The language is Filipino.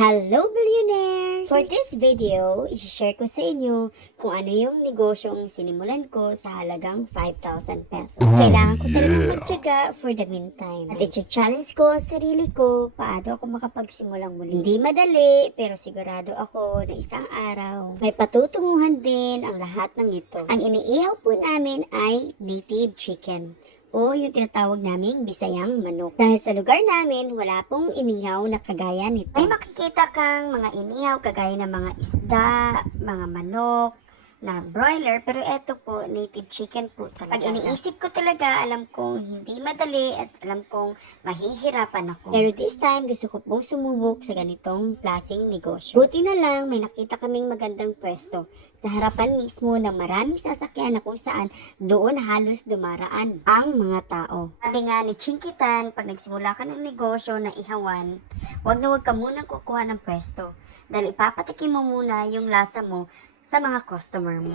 Hello, billionaires! For this video, i-share ko sa inyo kung ano yung negosyong sinimulan ko sa halagang 5,000 pesos. Kailangan ko talagang magtiyaga for the meantime. At i-challenge ko ang sarili ko paano ako makapagsimulang muli. Hindi madali, pero sigurado ako na isang araw may patutunguhan din ang lahat ng ito. Ang iniihaw po namin ay native chicken, o yung tinatawag naming Bisayang manok. Dahil sa lugar namin, wala pong inihaw na kagaya nito. May makikita kang mga inihaw kagaya ng mga isda, mga manok, na broiler, pero eto po, native chicken po talaga. Pag iniisip ko talaga, alam kong hindi madali at alam kong mahihirapan ako. Pero this time, gusto ko pong sumubok sa ganitong klaseng negosyo. Buti na lang, may nakita kaming magandang pwesto sa harapan mismo ng maraming sasakyan na kung saan doon halos dumaraan ang mga tao. Sabi nga ni Chinkitan, pag nagsimula ka ng negosyo na ihawan, wag ka munang kukuha ng pwesto. Dahil ipapatikim mo muna yung lasa mo sa mga customer mo.